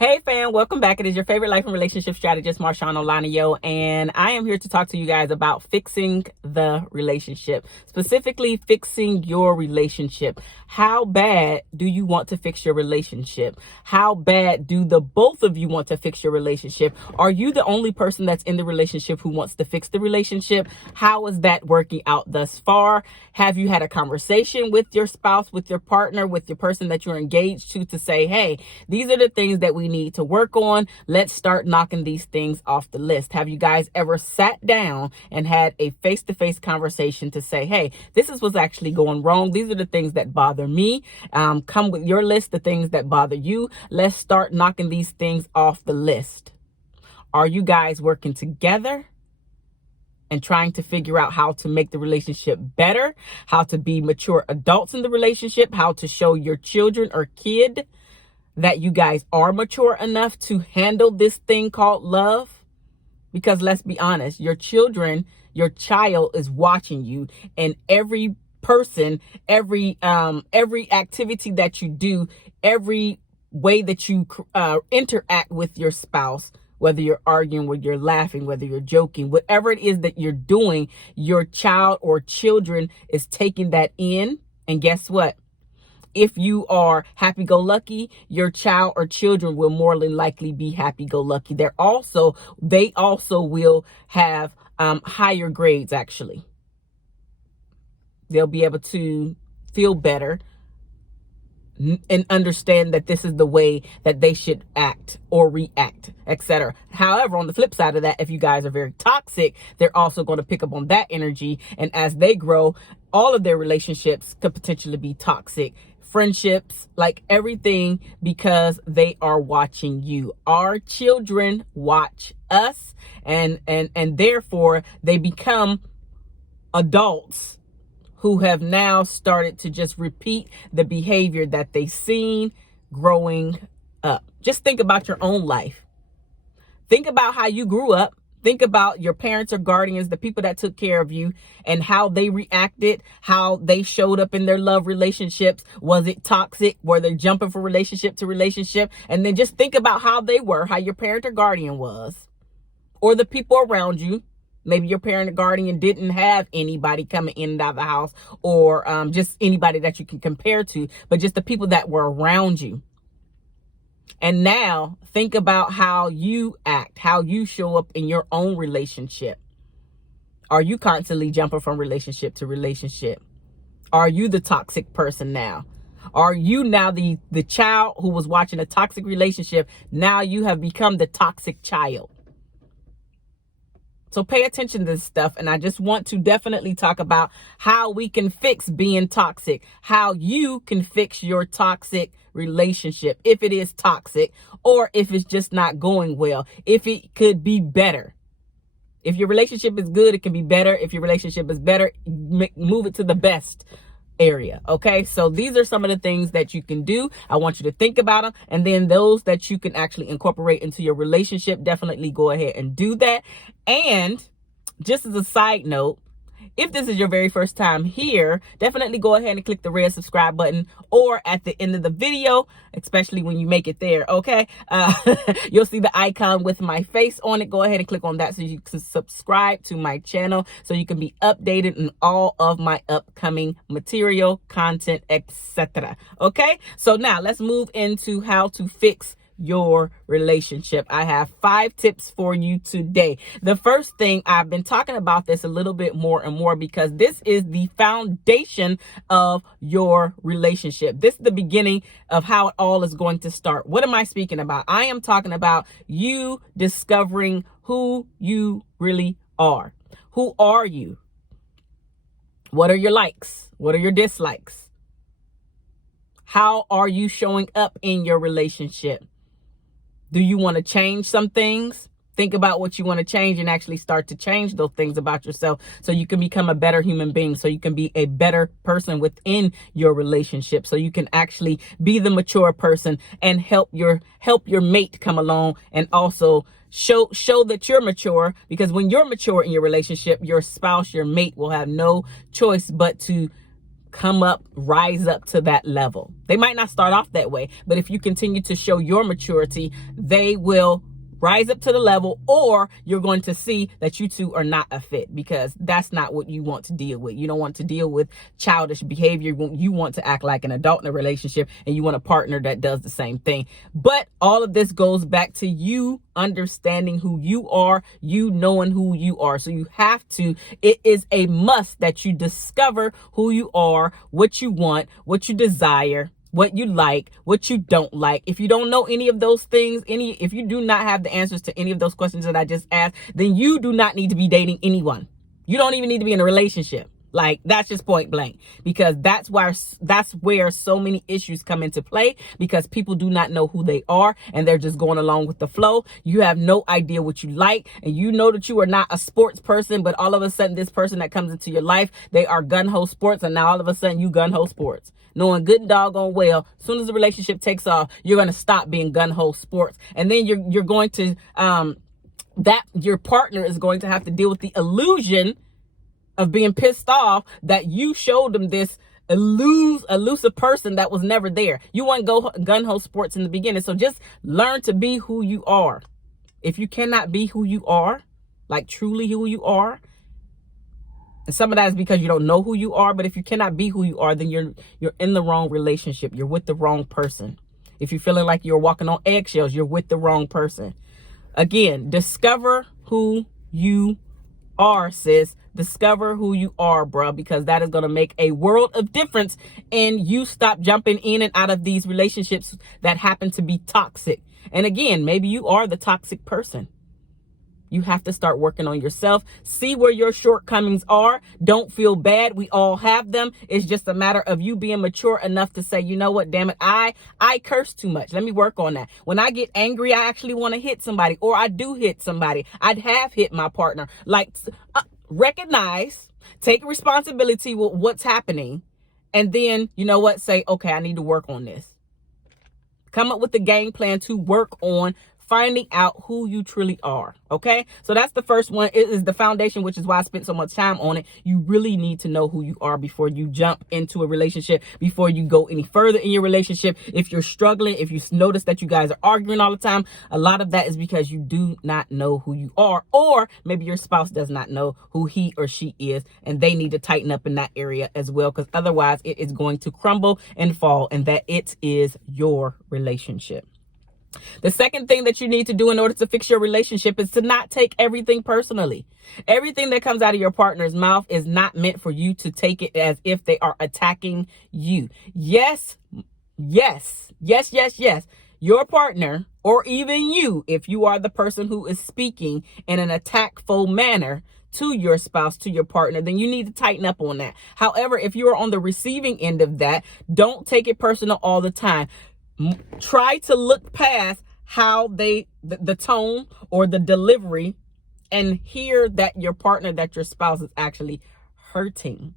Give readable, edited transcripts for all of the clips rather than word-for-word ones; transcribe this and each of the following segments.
Hey fam, welcome back. It is your favorite life and relationship strategist, MarshaunO, and I am here to talk to you guys about fixing the relationship, specifically fixing your relationship. How bad do you want to fix your relationship? How bad do the both of you want to fix your relationship? Are you the only person that's in the relationship who wants to fix the relationship? How is that working out thus far? Have you had a conversation with your spouse, with your partner, with your person that you're engaged to say, hey, these are the things that we need to work on. Let's start knocking these things off the list. Have you guys ever sat down and had a face-to-face conversation to say, hey, this is what's actually going wrong. These are the things that bother me. Come with your list, the things that bother you. Let's start knocking these things off the list. Are you guys working together and trying to figure out how to make the relationship better, how to be mature adults in the relationship, how to show your children or kid that you guys are mature enough to handle this thing called love? Because let's be honest, your child is watching you, and every person, every activity that you do, every way that you interact with your spouse, whether you're arguing, whether you're laughing, whether you're joking, whatever it is that you're doing, your child or children is taking that in. And guess what? If you are happy-go-lucky, your child or children will more than likely be happy-go-lucky. They also will have higher grades, actually. They'll be able to feel better and understand that this is the way that they should act or react, etc. However, on the flip side of that, if you guys are very toxic, they're also going to pick up on that energy. And as they grow, all of their relationships could potentially be toxic. Friendships, like everything, because they are watching you. Our children watch us, and therefore they become adults who have now started to just repeat the behavior that they've seen growing up. Just think about your own life. Think about how you grew up. Think about your parents or guardians, the people that took care of you, and how they reacted, how they showed up in their love relationships. Was it toxic? Were they jumping from relationship to relationship? And then just think about how they were, how your parent or guardian was, or the people around you. Maybe your parent or guardian didn't have anybody coming in and out of the house, or just anybody that you can compare to, but just the people that were around you. And now think about how you act, how you show up in your own relationship. Are you constantly jumping from relationship to relationship? Are you the toxic person now? Are you now the child who was watching a toxic relationship? Now you have become the toxic child. So pay attention to this stuff. And I just want to definitely talk about how we can fix being toxic, how you can fix your toxic relationship, if it is toxic, or if it's just not going well, if it could be better. If your relationship is good, it can be better. If your relationship is better, move it to the best area. Okay, so these are some of the things that you can do. I want you to think about them, and then those that you can actually incorporate into your relationship, definitely go ahead and do that. And just as a side note, if this is your very first time here, definitely go ahead and click the red subscribe button, or at the end of the video, especially when you make it there, okay? You'll see the icon with my face on it. Go ahead and click on that so you can subscribe to my channel, so you can be updated on all of my upcoming material, content, etc. Okay? So now let's move into how to fix your relationship. I have 5 tips for you today. The first thing, I've been talking about this a little bit more and more because this is the foundation of your relationship. This is the beginning of how it all is going to start. What am I speaking about? I am talking about you discovering who you really are. Who are you? What are your likes? What are your dislikes? How are you showing up in your relationship? Do you want to change some things? Think about what you want to change and actually start to change those things about yourself so you can become a better human being, so you can be a better person within your relationship, so you can actually be the mature person and help your mate come along and also show that you're mature, because when you're mature in your relationship, your spouse, your mate will have no choice but to rise up to that level. They might not start off that way, but if you continue to show your maturity, they will rise up to the level, or you're going to see that you two are not a fit, because that's not what you want to deal with. You don't want to deal with childish behavior. You want to act like an adult in a relationship, and you want a partner that does the same thing. But all of this goes back to you understanding who you are, you knowing who you are. So you have to, it is a must that you discover who you are, what you want, what you desire, what you like, what you don't like. If you don't know any of those things, if you do not have the answers to any of those questions that I just asked, then you do not need to be dating anyone. You don't even need to be in a relationship. Like, that's just point blank, because that's where so many issues come into play, because people do not know who they are and they're just going along with the flow. You have no idea what you like, and you know that you are not a sports person, but all of a sudden this person that comes into your life, they are gun-ho sports, and now all of a sudden you gun-ho sports. Knowing good and doggone well, as soon as the relationship takes off, you're going to stop being gun-ho sports. And then you're going to, that your partner is going to have to deal with the illusion of being pissed off that you showed them this elusive person that was never there. You want to go gun-ho sports in the beginning. So just learn to be who you are. If you cannot be who you are, like truly who you are, and some of that is because you don't know who you are, but if you cannot be who you are, then you're in the wrong relationship. You're with the wrong person. If you're feeling like you're walking on eggshells, you're with the wrong person. Again, discover who you are, sis. Discover who you are, bro, because that is going to make a world of difference, and you stop jumping in and out of these relationships that happen to be toxic. And again, maybe you are the toxic person. You have to start working on yourself. See where your shortcomings are. Don't feel bad. We all have them. It's just a matter of you being mature enough to say, you know what, damn it, I curse too much. Let me work on that. When I get angry, I actually want to hit somebody, or I do hit somebody. I'd have hit my partner. Like, recognize, take responsibility with what's happening, and then, you know what, say, okay, I need to work on this. Come up with a game plan to work on finding out who you truly are. Okay, so that's the first one. It is the foundation, which is why I spent so much time on it. You really need to know who you are before you jump into a relationship, before you go any further in your relationship. If you're struggling, if you notice that you guys are arguing all the time, a lot of that is because you do not know who you are, or maybe your spouse does not know who he or she is, and they need to tighten up in that area as well, because otherwise it is going to crumble and fall, and that it is your relationship. The second thing that you need to do in order to fix your relationship is to not take everything personally. Everything that comes out of your partner's mouth is not meant for you to take it as if they are attacking you. Yes. Your partner, or even you, if you are the person who is speaking in an attackful manner to your spouse, to your partner, then you need to tighten up on that. However, if you are on the receiving end of that, don't take it personal all the time. Try to look past how the tone or the delivery, and hear that your partner, that your spouse is actually hurting.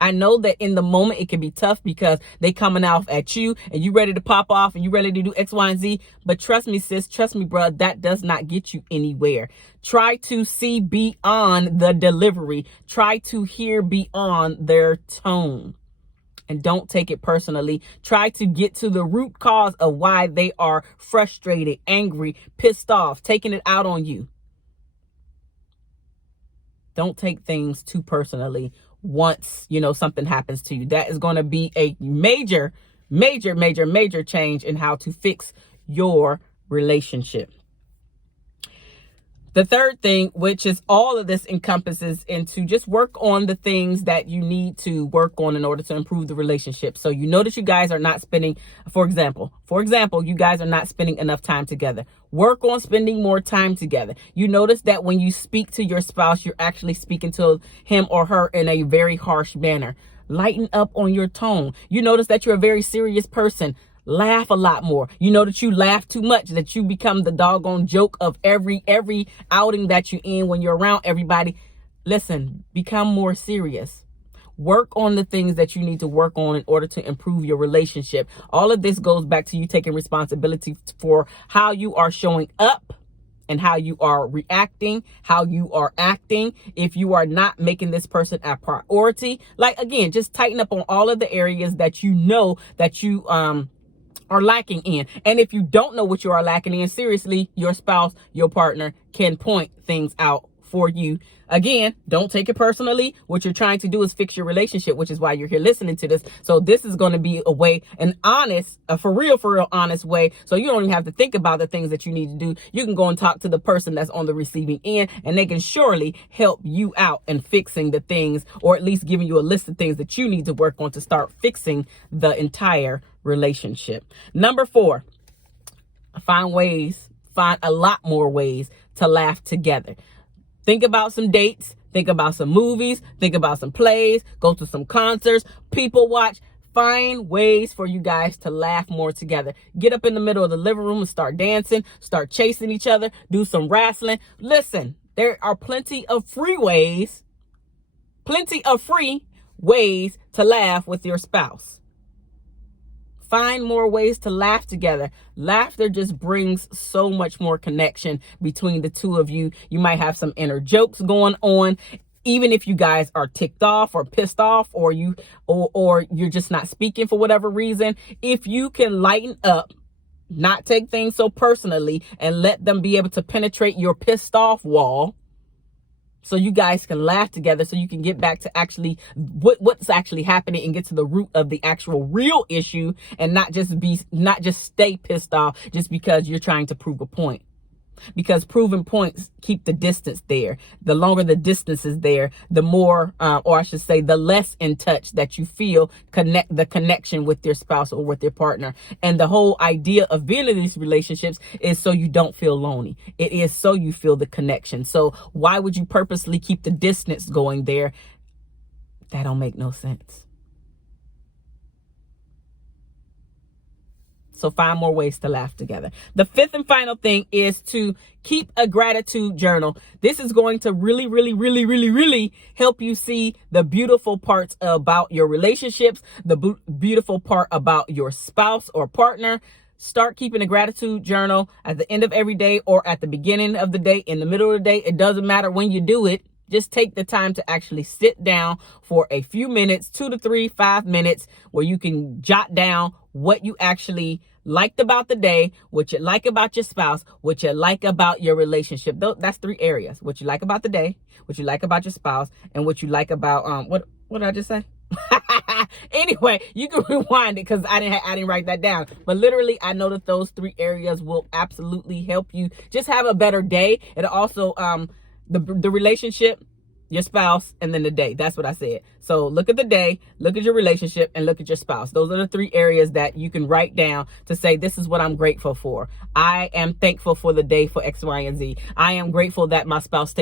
I know that in the moment it can be tough because they coming off at you and you ready to pop off and you ready to do X, Y, and Z. But trust me, sis, trust me, bro, that does not get you anywhere. Try to see beyond the delivery. Try to hear beyond their tone. And don't take it personally. Try to get to the root cause of why they are frustrated, angry, pissed off, taking it out on you. Don't take things too personally once, something happens to you. That is going to be a major change in how to fix your relationship. The third thing, which is all of this encompasses into, just work on the things that you need to work on in order to improve the relationship. So you know that you guys are not spending, for example, you guys are not spending enough time together. Work on spending more time together. You notice that when you speak to your spouse, you're actually speaking to him or her in a very harsh manner. Lighten up on your tone. You notice that you're a very serious person. Laugh a lot more. You know that you laugh too much, that you become the doggone joke of every outing that you're in when you're around everybody. Listen, become more serious. Work on the things that you need to work on in order to improve your relationship. All of this goes back to you taking responsibility for how you are showing up and how you are reacting, how you are acting, if you are not making this person a priority. Like, again, just tighten up on all of the areas that you know that you are lacking in. And if you don't know what you are lacking in, seriously, your spouse, your partner can point things out for you. Again, don't take it personally. What you're trying to do is fix your relationship, which is why you're here listening to this. So this is going to be a way, an honest, for real honest way. So you don't even have to think about the things that you need to do. You can go and talk to the person that's on the receiving end, and they can surely help you out in fixing the things, or at least giving you a list of things that you need to work on to start fixing the entire relationship. Number 4, find a lot more ways to laugh together. Think about some dates, think about some movies, think about some plays, go to some concerts, people watch. Find ways for you guys to laugh more together. Get up in the middle of the living room and start dancing, start chasing each other, do some wrestling. Listen, there are plenty of free ways to laugh with your spouse. Find more ways to laugh together. Laughter just brings so much more connection between the two of you. You might have some inner jokes going on, even if you guys are ticked off or pissed off, or you're just not speaking for whatever reason. If you can lighten up, not take things so personally, and let them be able to penetrate your pissed off wall, so you guys can laugh together, so you can get back to actually what's actually happening and get to the root of the actual real issue, and not just stay pissed off just because you're trying to prove a point. Because proven points keep the distance there. The longer the distance is there, the more, or I should say, the less in touch that you feel the connection with your spouse or with your partner. And the whole idea of being in these relationships is so you don't feel lonely. It is so you feel the connection. So why would you purposely keep the distance going there? That don't make no sense. So find more ways to laugh together. The 5th and final thing is to keep a gratitude journal. This is going to really help you see the beautiful parts about your relationships, the beautiful part about your spouse or partner. Start keeping a gratitude journal at the end of every day, or at the beginning of the day, in the middle of the day. It doesn't matter when you do it. Just take the time to actually sit down for a few minutes, 2 to 3, 5 minutes, where you can jot down what you actually liked about the day, what you like about your spouse, what you like about your relationship. That's 3 areas. What you like about the day, what you like about your spouse, and what you like about, what did I just say? Anyway, you can rewind it because I didn't write that down. But literally, I know that those 3 areas will absolutely help you just have a better day. And also, the relationship, your spouse, and then the day. That's what I said. So look at the day, look at your relationship, and look at your spouse. Those are the 3 areas that you can write down to say, this is what I'm grateful for. I am thankful for the day for X, Y, and Z. I am grateful that my spouse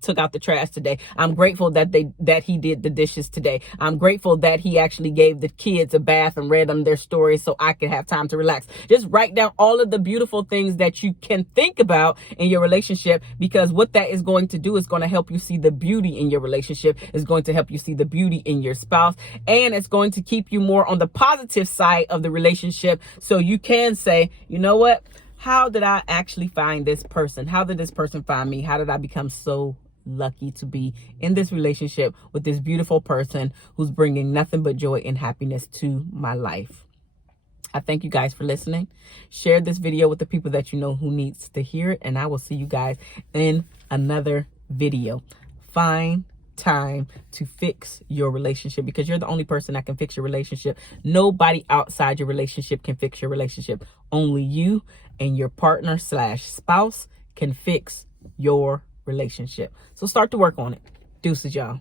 took out the trash today. I'm grateful that he did the dishes today. I'm grateful that he actually gave the kids a bath and read them their stories so I could have time to relax. Just write down all of the beautiful things that you can think about in your relationship, because what that is going to do is going to help you see the beauty in your relationship. It's going to help you see the beauty in your spouse, and it's going to keep you more on the positive side of the relationship, so you can say, you know what, how did I actually find this person? How did this person find me? How did I become so lucky to be in this relationship with this beautiful person who's bringing nothing but joy and happiness to my life? I thank you guys for listening. Share this video with the people that you know who needs to hear it, and I will see you guys in another video. Find time to fix your relationship, because you're the only person that can fix your relationship. Nobody outside your relationship can fix your relationship. Only you and your partner / spouse can fix your relationship. So start to work on it. Deuces, y'all.